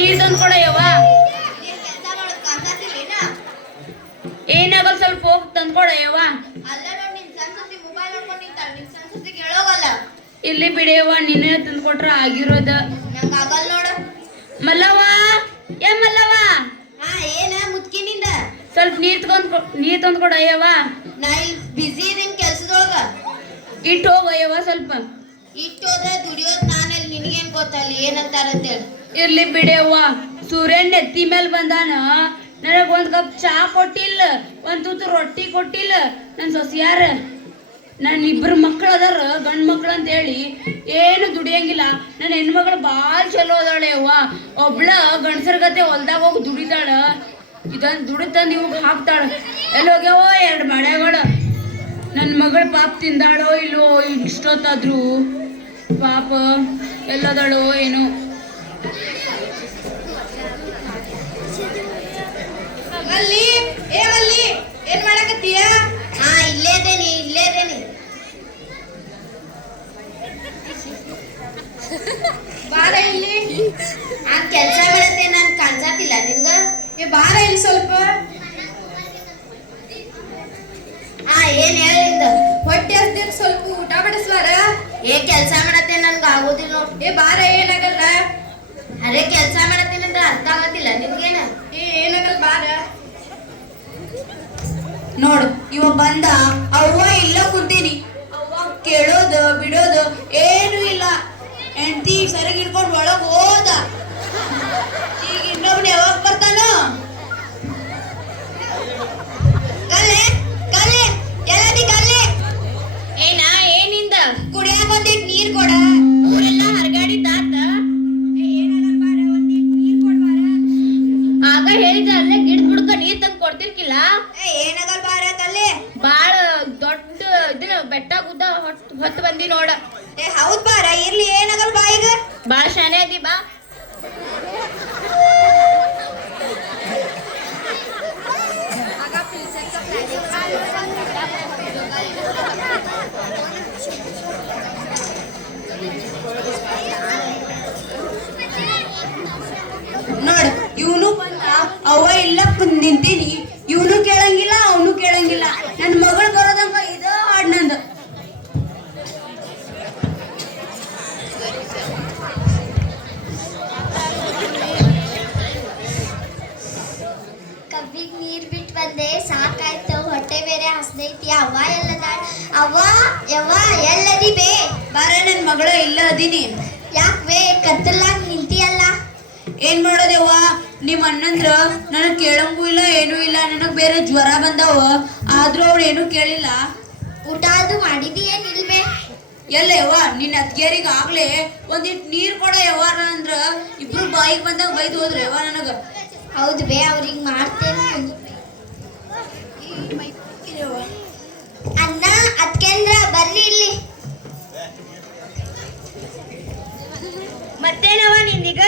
ನೀರ್ ತಂದು ಕೊಡಯ್ಯವ್ವ. ಏನಾಗಲ್ಲ ಸ್ವಲ್ಪ ಹೋಗಿ ತಂದು ಕೊಡಯ್ಯವ್ವ. ಇಲ್ಲಿ ಬಿಡಿಯವ್ವ, ನಿನ್ನೆ ತಂದು ಕೊಟ್ರ ಆಗಿರೋದ. ಮಲ್ಲವ್ವ, ಏ ಮಲ್ಲವ್ವ, ಏನ ಮುದ್ಕಿನಿಂದ ಸ್ವಲ್ಪ ನೀರ್ ತಂದು ಕೊಡಯ್ಯವ್ವ. ನಾ ಇಲ್ಲಿ ಬಿಸಿ ಇದೀನಿ ಕೆಲ್ಸದೊಳಗ. ಇಟ್ಟು ಹೋಗಯ್ಯವ್ವ ಸ್ವಲ್ಪ. ಇಟ್ಟು ಹೋದ್ರೆ ದುಡಿಯೋದ್ ನಾನಲ್ಲಿ, ನಿನಗೇನ್ ಗೊತ್ತಲ್ಲಿ ಏನಂತಾರಂತೇಳಿ. ಇರ್ಲಿ ಬಿಡಿಯವ್ವ, ಸೂರ್ಯನ್ ನೆತ್ತಿ ಮೇಲೆ ಬಂದಾನ, ನನಗ್ ಒಂದ್ ಕಪ್ ಚಾ ಕೊಟ್ಟಿಲ್ಲ, ಒಂದ್ ತುತ್ತು ರೊಟ್ಟಿ ಕೊಟ್ಟಿಲ್ಲ. ನನ್ ಸೊಸಿಯಾರ ನನ್ನ ಇಬ್ಬರು ಮಕ್ಳು ಅದಾರ, ಗಂಡು ಮಕ್ಳು ಅಂತ ಹೇಳಿ ಏನು ದುಡಿಯಂಗಿಲ್ಲ. ನನ್ನ ಹೆಣ್ಮಗಳು ಭಾಳ ಚಲೋ ಅದಾಳೆ ಅವ್ವ. ಒಬ್ಳ ಗಂಡಸರ ಗತೆ ಹೊಲ್ದಾಗ ಹೋಗಿ ದುಡಿತಾಳ, ಇದನ್ನ ದುಡ್ಡು ತಂದು ಇವಾಗ ಹಾಕ್ತಾಳ. ಎಲ್ಲಿ ಹೋಗ್ಯಾವೋ ಎರಡು ಮಳೆಗಳು. ನನ್ನ ಮಗಳು ಪಾಪ ತಿಂದಾಳೋ ಇಲ್ಲೋ ಇಷ್ಟೊತ್ತಾದ್ರು, ಪಾಪ ಎಲ್ಲದಾಳೋ ಏನೋ. ಮಲ್ಲಿ, ಏ ಮಲ್ಲಿ, ಏನ್ ಮಾಡಕತ್ತೀಯ? ಇಲ್ಲೇ ಇದೇನಿ. ಬಾರ ಇಲ್ಲಿ. ಕೆಲ್ಸ ಮಾಡತ್ತೆ, ನಾನ್ ಕಾಣ್ಸಾತಿಲ್ಲ ನಿನ್ಗ? ಬಾರ ಇಲ್ಲಿ ಸ್ವಲ್ಪ. ಏನ್ ಹೇಳಿಂದ? ಹೊಟ್ಟೆ ಹಸ್ದಿರ್ ಸ್ವಲ್ಪ ಊಟ ಬಡಿಸ್ವಾರ. ಕೆಲ್ಸ ಮಾಡತ್ತೆ, ನನ್ಗ ಆಗೋದಿಲ್ಲ ನೋಡ್. ಬಾರ, ಏನಾಗಲ್ಲ. ಅರೆ ಕೆಲ್ಸ ಮಾಡತ್ತೇನೆ ಅಂದ್ರೆ ಅರ್ಥ ಆಗತ್ತಿಲ್ಲ ನಿನ್ಗೇನ? ಏನಾಗಲ್ಲ ಬಾರ. ನೋಡು, ಇವ ಬಂದ, ಅವ್ವ ಇಲ್ಲ ಕುಂತೀನಿ. ಅವ್ವ ಕೇಳೋದು ಬಿಡೋದು ಏನು ಇಲ್ಲ. ಹೆಂಡತಿ ಸರಿಗ್ ಹಿಡ್ಕೊಂಡು ಒಳಗ್ ಹೋದ. ಈಗ ಇನ್ನೊಬ್ನ ಯಾವಾಗ ಬರ್ತಾನ? ಕಲ್ಲೆ ಕಲ್ಲೆ ಎಲ್ಲದಿ ಕಲ್ಲೆ. ಏನಿಂದ? ಕುಡಿಯಾಕ ಒಂದಿಟ್ ನೀರ್ ಕೊಡ. ಊರೆಲ್ಲ ಹರಗಾಡಿದ್ದಾತ. ಏನಾಗಲ್ಲ ಬಾರ, ಒಂದಿಟ್ ನೀರ್ ಕೊಡ್ಬಾರ. ಆಗ ಹೇಳಿದ ಅಲ್ಲೇ ಗಿಡ ಬುಡಕ ನೀರ್ ತಂದು ಕೊಡ್ತಿರ್ಕಿಲ್ಲ. ಏನಾಗಲ್ಲ ಬಾರ ಕಲ್ಲೆ. ಬಾಳ ದೊಡ್ಡ ಇದ್ರ ಬೆಟ್ಟ ಗುದ್ದ ಹೊತ್ತು ಬಂದಿ ನೋಡ. ಹೌದ್ ಬಾರ, ಇರ್ಲಿ, ಏನಾಗಲ್ಲ ಬಾ. ಈಗ ಬಾಳ ಶಾನೆ ಅದಿ ಬಾ. ನೋಡ್, ಇವನು ಬಂದ, ಅವ್ವ ಇಲ್ಲ ನಿಂತೀನಿ. ಇವನು ಕೇಳಂಗಿಲ್ಲ, ಅವನು ಕೇಳಂಗಿಲ್ಲ. ನನ್ನ ಮಗಳು ಬರೋದಂಗ ಇದು ಹಾಡ್ ನಂದು. ಕಬ್ಬಿಗೆ ನೀರ್ ಬಿಟ್ಟು ಬಂದೆ, ಸಾಕಾಯ್ತು, ಹೊಟ್ಟೆ ಬೇರೆ ಹಸ್ದೈತಿ. ಅವ್ವ ಎಲ್ಲದಾಳ? ಅವ್ವ ಯವ್ವ ಎಲ್ಲದಿ ಬೇ? ಬಾರ, ನನ್ನ ಮಗಳು ಇಲ್ಲ ಅದೀನಿ. ಯಾಕೆ ಬೇ ಕತ್ತಲಾಗ ನಿಂತಿಯಲ್ಲ? ಏನ್ ಮಾಡೋದೇವ್ವ, ನಿಮ್ಮ ಅಣ್ಣಂದ್ರ ನನಗ್ ಕೇಳಂಗೂ ಇಲ್ಲ, ಏನೂ ಇಲ್ಲ. ನನಗ್ ಬೇರೆ ಜ್ವರ ಬಂದಾವ, ಆದ್ರೂ ಅವ್ರು ಏನೂ ಕೇಳಿಲ್ಲ. ಊಟ ಅದು ಮಾಡಿದಿ ಏನಿಲ್ವೇ? ಎಲ್ಲ ಯವ್ವ, ನಿನ್ನ ಅತ್ತಿಗೆಯರಿಗೆ ಆಗ್ಲೇ ಒಂದಿಟ್ ನೀರ್ ಕೊಡ ಯವ್ವಾರ ಅಂದ್ರ ಇಬ್ರು ಬಾಯಿಗೆ ಬಂದಾಗ ಬೈದು ಹೋದ್ರೆ ಯವ್ವ ನನಗ. ಹೌದು ಬೇ, ಅವ್ರಿಗೆ ಮಾಡ್ತೇನೆ. ಅಣ್ಣ ಅತ್ಕೇಂದ್ರ ಬರ್ರಿ ಇಲ್ಲಿ. ಮತ್ತೇನವ ನಿಂದೀಗ?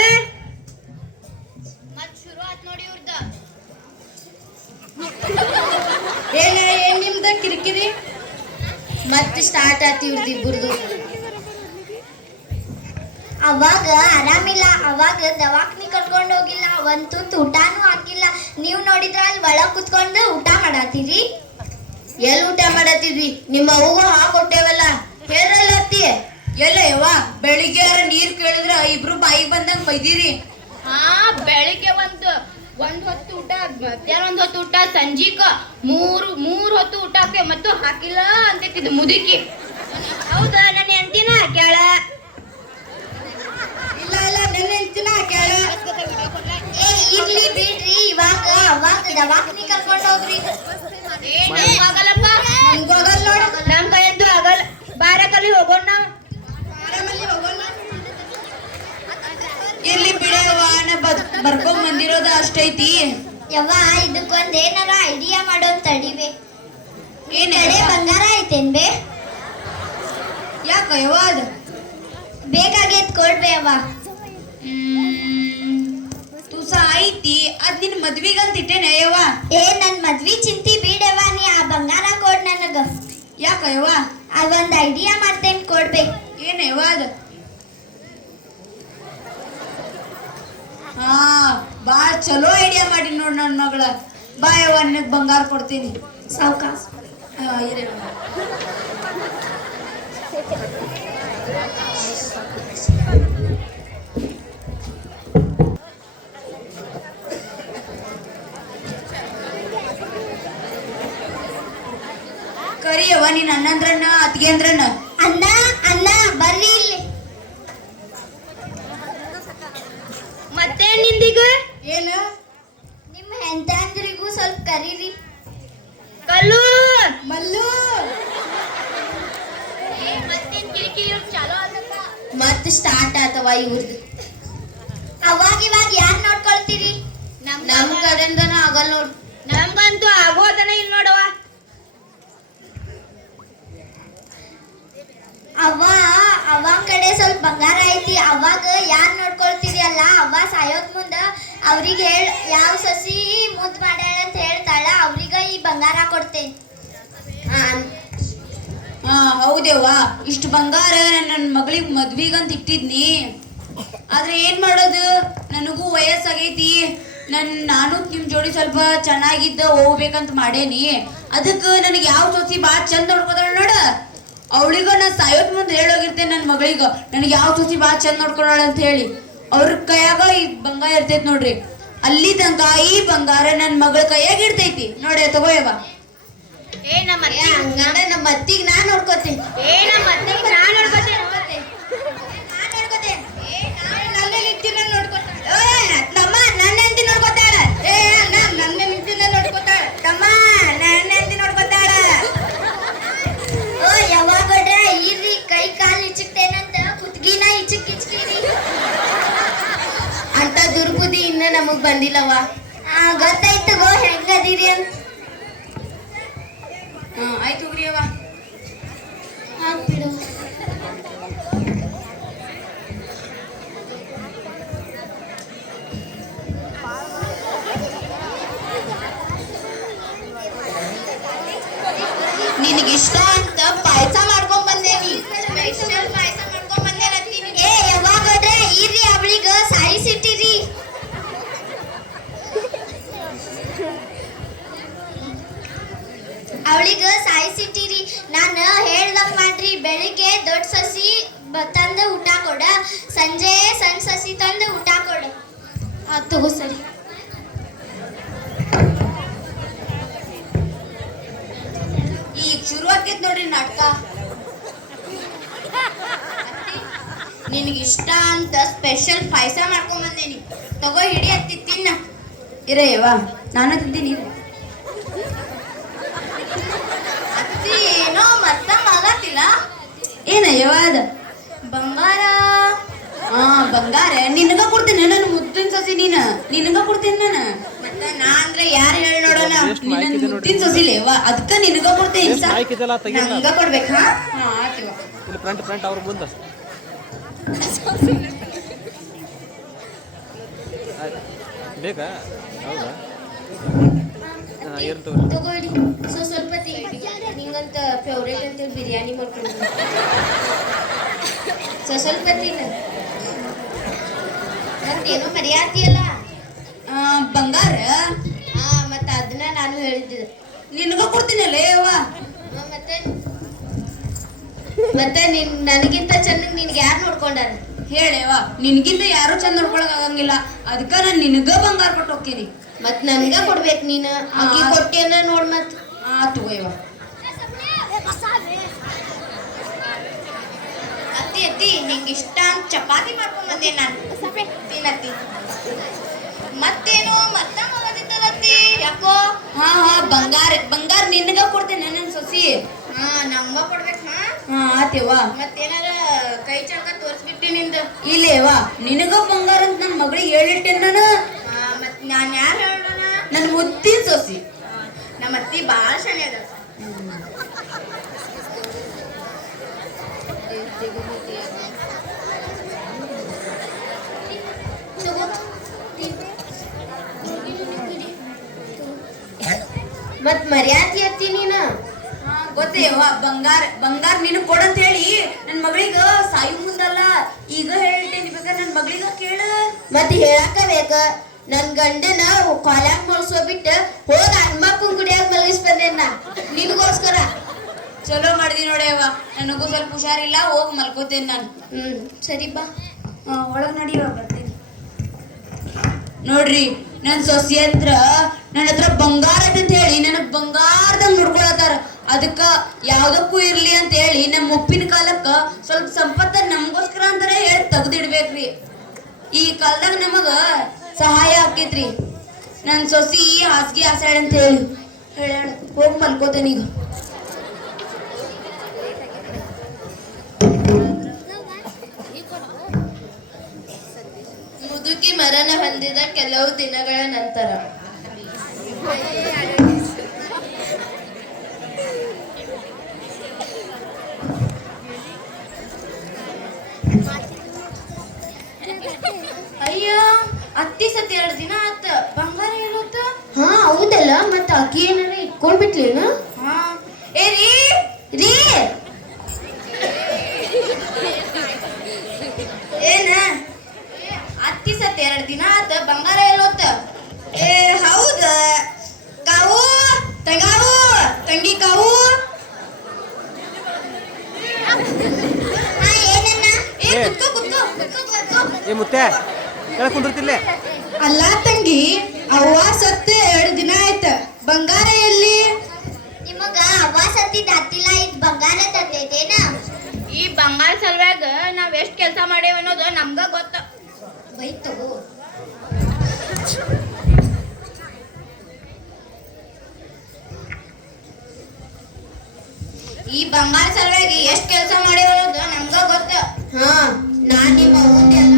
ಮತ್ ಶುರು ಆತ್ ನೋಡಿ ಇವ್ರದ. ಏನ್ ನಿಮ್ದ ಕಿರಿಕಿರಿ? ಮತ್ತೆ ಸ್ಟಾರ್ಟ್ ಆತಿ ಇವ್ರದ್ದು ಇಬ್ಬರದು. ಅವಾಗ ಆರಾಮಿಲ್ಲ, ಅವಾಗ ದವಾಖಾನಿ ಕರ್ಕೊಂಡು ಹೋಗಿಲ್ಲ, ಒಂದ್ ತುತ್ತು ಊಟಾನು ಹಾಕಿಲ್ಲ. ನೀವು ನೋಡಿದ್ರ ಅಲ್ಲಿ ಒಳಗ್ ಕುತ್ಕೊಂಡು ಊಟ ಮಾಡಾತೀರಿ. ಎಲ್ಲಿ ಊಟ ಮಾಡತ್ತಿದ್ವಿ? ನಿಮ್ಮ ಅವ್ಗ ಹಾಕೊಟ್ಟೇವಲ್ಲ, ಹೇಳ್ರಲ್ಲ ಅತ್ತಿ. ಎಲ್ಲ ಯವ್ವ, ಬೆಳಿಗ್ಗೆ ನೀರ್ ಕೇಳಿದ್ರ ಇಬ್ರು ಬಾಯಿಗೆ ಬಂದಂಗ ಬೈದಿರಿ. ಬೆಳಿಗ್ಗೆ ಒಂದ್ ಹೊತ್ತು ಊಟ, ಮಧ್ಯಾಹ್ನ ಒಂದ್ ಹೊತ್ತು ಊಟ, ಸಂಜೀಕ ಮೂರ್ ಹೊತ್ತು ಊಟ ಮತ್ತು ಹಾಕಿಲ್ಲ ಅಂತಿದ್ದು ಮುದುಕಿ. ಹೌದಾ? ನನ್ನ ಹೆಂಡತಿನ ಹಾಕ್ಯಾಳ. ಇಲ್ಲ ನನ್ನ ಹೆಂಡತಿನ ಹಾಕ್ಯಾಳ. ಇರ್ಲಿ ಬಿಡ್ರಿ, ಇವಾಗ ಅವಾಗ ದವಾಖಾನಿ ಕರ್ಕೊಂಡು ಹೋಗ್ರಿ. ಆಗಲ್ಲಪ್ಪ, ನಮ್ಗೂ ಆಗಲ್ಲ ನೋಡ. ನಮ್ ಕೈಯಂತೂ ಆಗಲ್ಲ. ಬಾರಕಲ್ಲಿ ಹೋಗೋಣ ನಾವು. ಆರಾಮಲ್ಲಿ ಹೋಗೋಣ. ಇರ್ಲಿ ಬಿಡವ್ವ, ನಾ ಬರ್ಕೊಂಡ್ ಬಂದಿರೋದ ಅಷ್ಟೈತಿ. ಯವ್ವ, ಇದಕ್ಕೊಂದ್ ಏನಾರ ಐಡಿಯಾ ಮಾಡೋನ್ ತಡಿವೆ. ಏನ್ ಬಂಗಾರ ಐತೇನ್ ಬೇ? ಯಾಕ ಯವ್ವ? ಅದು ಬೇಕಾಗೈತ್ ಕೊಡ್ಬೇ ಅವ್ವ. ತುಸ ಐತಿ, ಅದ್ ನಿನ್ ಮದ್ವಿಗಂತ ಇಟ್ಟೇನೆ ಯವ್ವ. ನನ್ ಮದ್ವಿ ಚಿಂತಿ ಬಿಡವ್ವ, ನೀ ಆ ಬಂಗಾರ ಕೊಡ್ ನನಗ. ಯಾಕ ಯವ್ವ? ಅದೊಂದ್ ಐಡಿಯಾ ಮಾಡ್ತೇನ್, ಕೊಡ್ಬೇಕು. ಏನ್ ಯವ್ವ ಅದು? ಹಾ ಚಲೋ ಐಡಿಯಾ ಮಾಡಿ ನೋಡ್ ನನ್ನ ಮಗಳ ಬಾಯವ್ವ ನಿನಗ್ ಬಂಗಾರ ಕೊಡ್ತೀನಿ ಸಾವ್ಕಾಸ್ ಇರೇ ಕರಿಯವ್ವ ನೀನ್ ಅಣ್ಣಂದ್ರಣ್ಣ ಅತ್ಗೆಂದ್ರಣ್ಣ ಅಣ್ಣ ಅಣ್ಣ ಬರ್ರಿ ಇಲ್ಲಿ. ಮತ್ತೆ ನಿಂದೀಗ ಏನು ನಿಮ್ಮ ಹೆಂಡಂದ್ರಿಗೂ ಸ್ವಲ್ಪ ಕರೀರಿ. ಕಲ್ಲು ಮಲ್ಲು ಮತ್ತೇನ್ ಕಿರಿಕಿರಿ ಚಾಲೋ ಆಗತ್ತ ಮತ್ತೆ ಸ್ಟಾರ್ಟ್ ಆತವ ಇವ್ರದ್ದು. ಅವಾಗ ಇವಾಗ ಯಾರ್ ನೋಡ್ಕೊಳ್ತೀರಿ? ನಮ್ ಕಡೆಯಿಂದನೂ ಆಗಲ್ಲ ನೋಡ್. ನಮ್ಗಂತೂ ಆಗೋದನ ಇಲ್ಲ ನೋಡವ. ಅವ ಕಡೆ ಸ್ವಲ್ಪ ಬಂಗಾರ ಐತಿ, ಅವಾಗ ಯಾರ್ ನೋಡ್ಕೊಳ್ತೀರಿ ಅಲ್ಲ. ಅವ್ವ ಸಾಯೋದ್ ಮುಂದ ಅವ್ರಿಗೆ ಯಾವ ಸಸಿ ಮುದ್ ಮಾಡ್ಯಾಳ ಅಂತ ಹೇಳ್ತಾಳ, ಅವ್ರಿಗ ಈ ಬಂಗಾರ ಕೊಡ್ತೇನೆ. ಹಾ ಹೌದೇವ್ವ, ಇಷ್ಟು ಬಂಗಾರ ನನ್ನ ಮಗಳಿಗೆ ಮದ್ವಿಗಂತ ಇಟ್ಟಿದ್ನಿ. ಆದ್ರೆ ಏನ್ ಮಾಡೋದು, ನನಗೂ ವಯಸ್ಸಾಗೈತಿ. ನಾನು ನಿಮ್ ಜೋಡಿ ಸ್ವಲ್ಪ ಚೆನ್ನಾಗಿದ್ದ ಹೋಗ್ಬೇಕಂತ ಮಾಡೇನಿ. ಅದಕ್ಕೆ ನನಗೆ ಯಾವ ಸೊಸಿ ಭಾಳ ಚಂದ ನೋಡ್ಕೋತಾಳ ನೋಡ, ಅವಳಿಗ ನಾ ಸಾಯೋದ್ ಮುಂದೆ ಹೇಳೋಗಿರ್ತೇನೆ ನನ್ನ ಮಗಳಿಗ ನನಗೆ ಯಾವ ಸೊಸಿ ಭಾಳ ಚಂದ ನೋಡ್ಕೊಳಾಳ ಅಂತ ಹೇಳಿ. ಅವ್ರ ಕೈಯಾಗ ಈ ಬಂಗಾರ ಇರ್ತೈತಿ ನೋಡ್ರಿ, ಅಲ್ಲಿ ತನಕ ಈ ಬಂಗಾರ ನನ್ನ ಮಗಳ ಕೈಯಾಗ ಇರ್ತೈತಿ ನೋಡಿ. ತಗೋಯವ್ವ. ಹಂಗಾಡ ನಮ್ಮ ಅತ್ತಿಗೆ ನಾನ್ ನೋಡ್ಕೋತೀನಿ. ತಮ್ಮ ನನ್ನ ಹೆಂಡತಿ ನೋಡ್ಕೊತಾಳ. ನನ್ನ ಹೆಂಡತಿನ ನೋಡ್ಕೊತಾಳ. ತಮ್ಮ ನನ್ನ ಹೆಂಡತಿ ನೋಡ್ಕೊತಾಳ. ಯಾವಾಗಡ್ರ ಇರ್ರಿ, ಕೈ ಕಾಲು ಇಚ್ಚಕ್ತೇನಂತ ಕುತ್ಗಿನ ಇಚ್ಚಕ್ಕಿಚ್ಕಿರಿ. ಅಂತ ದುರ್ಬುದ್ಧಿ ಇನ್ನ ನಮಗ್ ಬಂದಿಲ್ಲವ. ಗೊತ್ತಾಯ್ತು ಗೋ ಹೆಂಗದಿರಿ ಅಂತ. ಆಯ್ತು ಹೋಗ್ರಿ ಅವ್ವ. ಹಾಕ್ಬಿಡು. ನಿನಗಿಷ್ಟ ಅಂತ ಪಾಯಸ ಮಾಡ್ಕೊಂಡ್ ಬಂದೇನಿ. ಸ್ಪೆಷಲ್ ಪಾಯಸ ಮಾಡ್ಕೊಂಡ್ ಬಂದೇನತ್ತಿ. ಯಾವಾಗಡ್ರ ಇರ್ರಿ, ಅವಳಿಗ ಸಾಯಿಸಿಟ್ಟಿರಿ. ಅವಳಿಗ ಸಾಯಿಸಿಟ್ಟಿರಿ. ನಾನು ಹೇಳ್ದಂಗ್ ಮಾಡ್ರಿ. ಬೆಳಿಗ್ಗೆ ದೊಡ್ಡ ಸಸಿ ತಂದು ಊಟ ಕೊಡ, ಸಂಜೆ ಸಣ್ಣ ಸಸಿ ತಂದು ಊಟ ಕೊಡ. ತಗೋ ಸರಿ. ಈಗ ಶುರು ಆಕೈತ್ ನೋಡ್ರಿ ನಾಟಕ. ನಿನಗಿಷ್ಟ ಅಂತ ಸ್ಪೆಷಲ್ ಪಾಯಸ ಮಾಡ್ಕೊಂಡ್ ಬಂದೇನಿ. ತಗೋ ಹಿಡಿ ಅತ್ತಿ ತಿನ್ನ. ಇರೇ ಯವ್ವ, ನಾನು ತಿಂತೀನಿ. ಅತ್ತಿ ಏನೋ ಮತ್ತ ಆಗತ್ತಿಲ್ಲ. ಏನ ಯವ್ವ ಅದ ಬಂಗಾರ ಬಂಗಾರ ನಿನಗ ಕೊಡ್ತೀನಿ. ನನ್ನ ಮುದ್ದಿನ ಸಸಿ ನಿನಗ ಕೊಡ್ತೀನಿ ನಾನು. ಮತ್ತ ನಾ ಅಂದ್ರೆ ಯಾರು ಹೇಳಿ ನೋಡೋಣ. ಮುದ್ದಿನ ಸಸಿಲೆ ಯವ್ವ, ಅದಕ್ಕ ನಿನಗ ಕೊಡ್ತೀನಿ. ನಂಗ ಕೊಡ್ಬೇಕಾ? ಆತಿವ. ಫ್ರಂಟ್ ಅವ್ರ ಮುಂದೆ ಬೇಕಾ? ಹೌದಾ? ಏನು ತಗೋರಿ? ತಗೊಳ್ಳಿ. ಸ್ವಲ್ಪ ನಿಂಗಂತ ಫೇವ್ರೇಟ್ ಅಂತೇಳಿ ಬಿರಿಯಾನಿ ಮಾಡ್ಕೊಂಡು ಸ್ವಲ್ಪ ತಿನ್ನ. ಮತ್ತೇನೋ ಮರ್ಯಾತಿಯಲ್ಲ. ಬಂಗಾರ ಮತ್ತ ಅದನ್ನ ನಾನು ಹೇಳಿದ್ದೆ. ನಿನಗ ಕೊಡ್ತೀನಲ್ಲ ಯವ್ವ. ಮತ್ತೆ ನನಗಿಂತ ಚೆನ್ನಾಗಿ ನಿನ್ಗೆ ಯಾರು ನೋಡ್ಕೊಂಡಾರ? ಹೇಳೇವ, ನಿನ್ಗಿಂತ ಯಾರು ಚಂದ ನೋಡ್ಕೊಳಕ್ ಆಗಂಗಿಲ್ಲ. ಅದಕ್ಕ ನಾನು ನಿನಗ ಬಂಗಾರ ಕೊಟ್ಟು ಹೋಗ್ತೀನಿ. ಮತ್ ನನ್ಗ ಕೊಡ್ಬೇಕು ನೀನು. ಅಕ್ಕಿ ಕೊಟ್ಟೇನ ನೋಡ್ ಮತ್. ತಗೋಯವ. ಅತ್ತಿ ನಿಂಗೆ ಇಷ್ಟ ಅಂತ ಚಪಾತಿ ಮಾಡ್ಕೊಂಡ್ ಬಂದೆ ನಾನು. ತಿನ್ನತ್ತಿ. ಮತ್ತೇನೋ ಮತ್ತ ಮಗದಿದ್ದಲತ್ತಿ ಯಾಕೋ? ಬಂಗಾರ ನಿನಗ ಕೊಡ್ತೀನಿ ನನ್ನ ಸೊಸಿ. ನಮ್ಗ ಕೊಡ್ಬೇಕು. ಆತೇವ. ಮತ್ತೇನಾರ ಕೈ ಚಳಕ ತೋರಿಸ್ಬಿಟ್ಟಿ ನಿಂದ. ಇಲ್ಲೇವ, ನಿನಗ ಬಂಗಾರ ಅಂತ ನನ್ನ ಮಗಳಿಗೆ ಹೇಳಿಟ್ಟೇನೆ ನಾನು. ಮತ್ ನಾನ್ ಯಾರು ಹೇಳೋಣ? ನನ್ನ ಮುದ್ದಿನ ಸೊಸಿ. ನಮ್ಮ ಅತ್ತಿ ಭಾಳ ಶಾಣೆ ಅದ. ಮತ್ ಮರ್ಯಾದಿ ಅತ್ತಿ ನೀನ. ಗೊತ್ತೇವ, ಬಂಗಾರ ನಿನಗ್ ಕೊಡಂತ ಹೇಳಿ ನನ್ನ ಮಗಳಿಗ ಸಾಯು ಮುಂದಲ್ಲ ಈಗ ಹೇಳ್ತೇನೆ. ಬೇಕಾದ್ರೆ ನನ್ನ ಮಗಳಿಗ ಕೇಳ. ಮತ್ ಹೇಳಕ ಬೇಕ. ನನ್ ಗಂಡನ ಕಾಲ್ಯಾಗ ಮಲ್ಸೋಬಿಟ್ಟು ಹೋಗಿ ಹನುಮಪ್ಪನ ಗುಡಿಯಾಗ ಮಲಗಿಸ್ ಬಂದೇನ ನಿನಗೋಸ್ಕರ. ಚಲೋ ಮಾಡ್ದಿ ನೋಡಿ ಅವ್ವ, ನನಗೂ ಸ್ವಲ್ಪ ಹುಷಾರಿಲ್ಲ, ಹೋಗಿ ಮಲ್ಕೋತೇನೆ ನಾನು. ಸರಿ ಬಾ. ಒಳಗ್ ನಡಿಯೋ ಬರ್ತೀನಿ. ನೋಡ್ರಿ ನನ್ ಸೊಸಿ ಹತ್ರ ನನ್ನ ಹತ್ರ ಬಂಗಾರ ಅಂತ ಹೇಳಿ ನನಗ್ ಬಂಗಾರದಂಗ್ ನೋಡ್ಕೊಳತಾರ. ಅದಕ್ಕ ಯಾವ್ದಕ್ಕೂ ಇರ್ಲಿ ಅಂತ ಹೇಳಿ ನಮ್ಮ ಮುಪ್ಪಿನ ಕಾಲಕ್ಕ ಸ್ವಲ್ಪ ಸಂಪತ್ತ ನಮಗೋಸ್ಕರ ಅಂತಾನೆ ಹೇಳಿ ತೆಗ್ದಿಡ್ಬೇಕ್ರಿ. ಈ ಕಾಲದಾಗ ನಮಗ ಸಹಾಯ ಆಕೇತ್ರಿ. ನನ್ ಸೊಸಿ ಹಾಸಿಗೆ ಆಸಾಡ್ ಅಂತ ಹೇಳಿ ಹೇಳ ಹೋಗಿ ಮಲ್ಕೋತೇನೆ ಈಗ. ಮುದುಕಿ ಮರಣ ಹೊಂದಿದ ಕೆಲವು ದಿನಗಳ ನಂತರ ಅಯ್ಯ ಅತ್ತಿ ಸತಿ 2 ದಿನ ಆತ, ಬಂಗಾರ ಏನತ್ತ? ಹಾ ಹೌದಲ್ಲ, ಮತ್ತ ಅಕ್ಕಿ ಏನಾರ ಇಟ್ಕೊಂಡ್ಬಿಟ್ಲೇನು? ಹಾ ಏ ರೀ ರೀ ಏನ ಅತ್ತಿ ಸತ್ 2 ದಿನ ಆತ, ಬಂಗಾರ ಎಲ್ಲೋತ್ತ? ಏ ಹೌದ ಕಾವು ತಂಗಾವು ತಂಗಿ ಕಾವು. ಏ ಕುತ್ಕೋ ಕುತ್ಕೋ ಕುತ್ಕೋ ಕುತ್ಕೋ. ಏ ಮುತ್ತೆ ಕೆಳಗೆ ಕುಂದಿರ್ತಿಲ್ಲೇ. ಅಲ್ಲ ತಂಗಿ, ಅವ್ವ ಸತ್ತು 2 ದಿನ ಆಯ್ತ, ಬಂಗಾರ ಎಲ್ಲಿ? ನಿಮಗ ಅವ್ವ ಸತ್ತಿದ್ ಹತ್ತಿಲ್ಲ, ಇದ್ ಬಂಗಾರ ತತ್ತೈತೇನ? ಈ ಬಂಗಾರ ಸಲುವಾಗ ನಾವ್ ಎಷ್ಟ್ ಕೆಲಸ ಮಾಡೇವ ಅನ್ನೋದು ನಮ್ಗ ಗೊತ್ತ. ಬೈತು. ಈ ಬಂಗಾರ ಸಲುವಾಗಿ ಎಷ್ಟ್ ಕೆಲಸ ಮಾಡೇವ ಅನ್ನೋದು ನಮ್ಗ ಗೊತ್ತ. ಹಾ ನಾನ್ ನಿಮ್ಮ ಅವ್ವಂದೆಲ್ಲ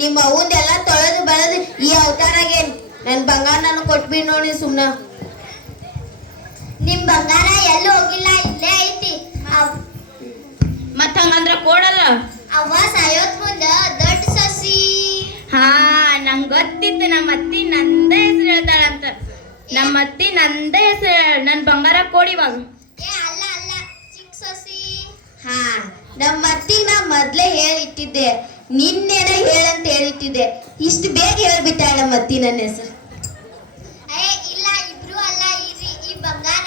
ನಿಮ್ಮ ಅವ್ವಂದೆಲ್ಲ ತೊಳೆದು ಬೆಳೆದು ಈ ಅವತಾರಾಗೇನ್ ನನ್ ಬಂಗಾರ ನಾನು ಕೊಟ್ಬಿ ನೋಡಿ ಸುಮ್ನ. ನಿಮ್ ಬಂಗಾರ ಎಲ್ಲೂ ಹೋಗಿಲ್ಲ, ಇಲ್ಲೇ ಐತಿ. ಮತ್ತ ಹಂಗಂದ್ರ ಕೊಡಲ್ಲ. ಅವ್ವ ಸಾಯೋತ್ ಮುಂದ ದೊಡ್ಡ ಸಸಿ. ಹಾ ನಂಗ್ ಗೊತ್ತಿತ್ತು, ನಮ್ಮ ಅತ್ತಿ ನಂದೇ ಹೆಸರು ಹೇಳ್ತಾಳಂತ. ನಮ್ಮ ಅತ್ತಿ ನಂದೇ ಹೆಸರು, ನನ್ ಬಂಗಾರ ಕೊಡಿವಾಗ. ಏ ಅಲ್ಲ ಅಲ್ಲ, ಚಿಕ್ಕ ಸಸಿ. ಹಾ ನಮ್ಮ ಅತ್ತಿಗೆ ನಾ ಮೊದ್ಲೇ ಹೇಳಿಟ್ಟಿದ್ದೆ, ನಿನ್ನೇನ ಹೇಳಂತ ಹೇಳಿಟ್ಟಿದ್ದೆ. ಇಷ್ಟು ಬೇಗ ಹೇಳ್ಬಿಟ್ಟಾಳ ನಮ್ಮ ಅತ್ತಿ ನನ್ನ ಹೆಸರು. ಏ ಇಲ್ಲ, ಇಬ್ರು ಅಲ್ಲ, ಈ ಬಂಗಾರ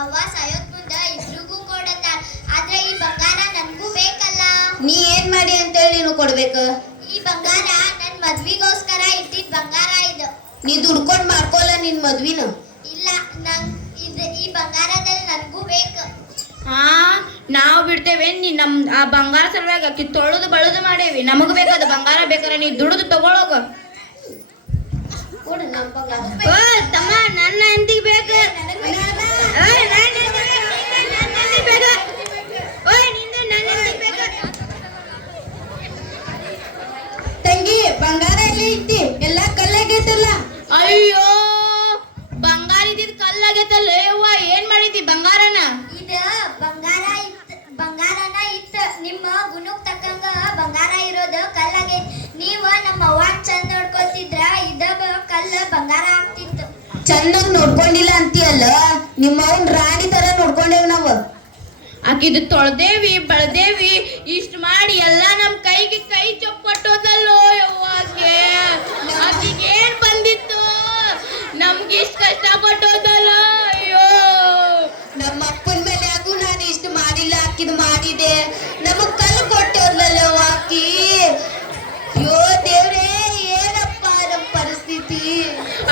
ಅವ್ವ ಸಾಯೋತ್ ಮುಂದ ಇಬ್ರಿಗೂ ಕೊಡತಾಳ. ಆದ್ರೆ ಈ ಬಂಗಾರ ನನ್ಗೂ ಬೇಕಲ್ಲ. ನೀ ಏನ್ ಮಾಡಿ ಅಂತೇಳಿ ನೀನು ಕೊಡ್ಬೇಕು? ಈ ಬಂಗಾರ ನನ್ ಮದ್ವಿಗೋಸ್ಕರ ಇಟ್ಟಿದ್ ಬಂಗಾರ ಇದು. ನೀ ದುಡ್ಕೊಂಡ್ ಮಾಡ್ಕೊಲ್ಲ ನಿನ್ ಮದ್ವಿನ. ಇಲ್ಲ, ನಂಗ್ ಈ ಬಂಗಾರದಲ್ಲಿ ನನ್ಗೂ ಬೇಕು. ಹಾ ನಾವ್ ಬಿಡ್ತೇವೆ, ನೀ ನಮ್ ಆ ಬಂಗಾರ ಸಲುವಾಗಿ ಅಕ್ಕಿ ತೊಳೆದು ಬಳುದು ಮಾಡೇವಿ. ನಮಗ್ ಬೇಕಾದ ಬಂಗಾರ ಬೇಕಾರೆ ನೀ ದುಡಿದು ತಗೊಳೋಗ. ಕೊಡು ನಮ್ಮ ಬಂಗಾರ. ಓ ತಮ್ಮ, ನನ್ನ ಹೆಂಡತಿಗೆ ಬೇಕು. ತಂಗಿ ಬಂಗಾರ ಎಲ್ಲಿ ಇಟ್ಟಿ? ಎಲ್ಲ ಕಲ್ಲಾಗೈತಲ್ಲ. ಅಯ್ಯೋ ಬಂಗಾರ ಇದ್ದಿದ್ ಕಲ್ಲಾಗೈತಲ್ಲ. ಯವ್ವ ಏನ್ ಮಾಡಿದಿ ಬಂಗಾರನ? ಇದು ಬಂಗಾರನ ಇತ್ತು. ನಿಮ್ಮ ಗುಣಕ್ ತಕ್ಕಂಗ ಬಂಗಾರ ಇರೋದು ಕಲ್ಲಾಗೈತಿ. ನೀವ ನಮ್ಮ ಅವ್ವ ಚಂದ ನೋಡ್ಕೊತಿದ್ರ ಇದ ಕಲ್ಲ ಬಂಗಾರ ಆಗ್ತಿತ್ತು. ಚೆನ್ನಾಗ್ ನೋಡ್ಕೊಂಡಿಲ್ಲ ಅಂತೀಯಲ್ಲ, ನಿಮ್ಮ ಅವ್ನ್ ರಾಣಿ ತರ ನೋಡ್ಕೊಂಡೇವ್ ನಾವು. ಆಕಿದು ತೊಳ್ದೇವಿ ಬಳದೇವಿ ಇಷ್ಟ ಮಾಡಿ ಎಲ್ಲ ನಮ್ ಕೈಗೆ ಕೈ ಚೊಪ್ಪಟ್ಟೋದಲ್ಲೋ ಯವ್ವಾಗೆ. ಆಕಿಗೆ ಏನ್ ಬಂದಿತ್ತು, ನಮ್ಗೆ ಇಷ್ಟ ಕಷ್ಟಪಟ್ಟೋದಲ್ಲ. ಅಯ್ಯೋ ನಮ್ಮ ಅಪ್ಪನ ಮೇಲೆ ಆಗು ನಾನು ಇಷ್ಟು ಮಾಡಿಲ್ಲ, ಆಕಿದ್ ಮಾಡಿದೆ. ನಮಗ್ ಕಲ್ಲು ಕೊಟ್ಟೋರ್ಲಲ್ಲ ಆಕಿ. ಅಯ್ಯೋ ದೇವ್ರೇ, ಏನಪ್ಪ ನಮ್ ಪರಿಸ್ಥಿತಿ.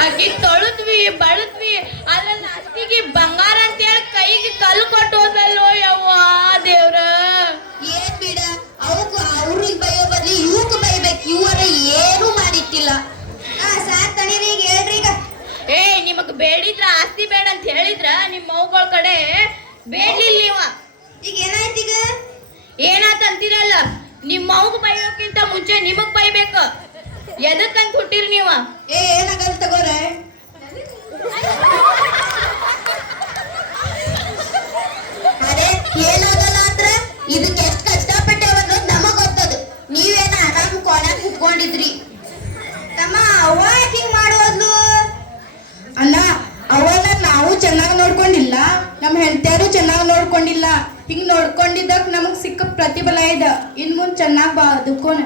ಆಕಿ ತೊಳೆದ್ವಿ ಬಳದ್ವಿ, ಅದ್ರ ಅತ್ತಿಗೆ ಬಂಗಾರ ಅಂತೇಳಿ ಕೈಗೆ ಕಲ್ಲು ಕೊಟ್ಟೋದಲ್ಲೋ ಯವ್ವ ದೇವ್ರ. ಏನ್ ಬಿಡ, ಅವಕ್ ಅವ್ರಿಗೆ ಬೈಯೋ ಬದ್ಲಿ ಇವಕ್ ಬೈಬೇಕು. ಇವರ ಏನು ಮಾಡಿಟ್ಟಿಲ್ಲ. ಸಾಕ್ ತಣೀರಿ, ಈಗ ಹೇಳ್ರಿ ಈಗ. ಏ ನಿಮಗ್ ಬೇಡಿದ್ರ ಆಸ್ತಿ ಬೇಡ ಅಂತ ಹೇಳಿದ್ರ ನಿಮ್ಮ ಮೌಗಳ ಕಡೆ ಬೇಡ್ಲಿಲ್ಲ ನೀವ. ಈಗ ಏನಾಯ್ತು ಈಗ? ಏನಾತ ಅಂತೀರಲ್ಲ, ನಿಮ್ಮ ಮೌಗ್ ಬೈಯೋಕ್ಕಿಂತ ಮುಂಚೆ ನಿಮಗ್ ಬೈಬೇಕು. ಎದಕ್ಕಂತ ಹುಟ್ಟಿರಿ ನೀವ? ಏನಾಗಲ್ಲ ತಗೋರ. ಅರೆ ಏನಾಗಲ್ಲ ಅಂದ್ರ ಇದಕ್ಕೆ ಎಷ್ಟು ಕಷ್ಟಪಟ್ಟೇವ ಅನ್ನೋದು ನಮಗ್ ಗೊತ್ತದು. ನೀವೇನ ಆರಾಮ್ ಕೊಳಕ್ ಕುತ್ಕೊಂಡಿದ್ರಿ. ತಮ್ಮ ಅವ್ವ ಹಿಂಗ್ ಮಾಡೋದು ಅಲ್ಲ, ಅವನ್ನ ನಾವು ಚೆನ್ನಾಗಿ ನೋಡ್ಕೊಂಡಿಲ್ಲ, ನಮ್ಮ ಹೆಂಡತಿಯರು ಚೆನ್ನಾಗಿ ನೋಡ್ಕೊಂಡಿಲ್ಲ. ಹಿಂಗ್ ನೋಡ್ಕೊಂಡಿದ್ದಕ್ ನಮಗ್ ಸಿಕ್ಕ ಪ್ರತಿಫಲ ಇದ. ಇನ್ ಮುಂದ್ ಚೆನ್ನಾಗ್ ಬದುಕೋಣ.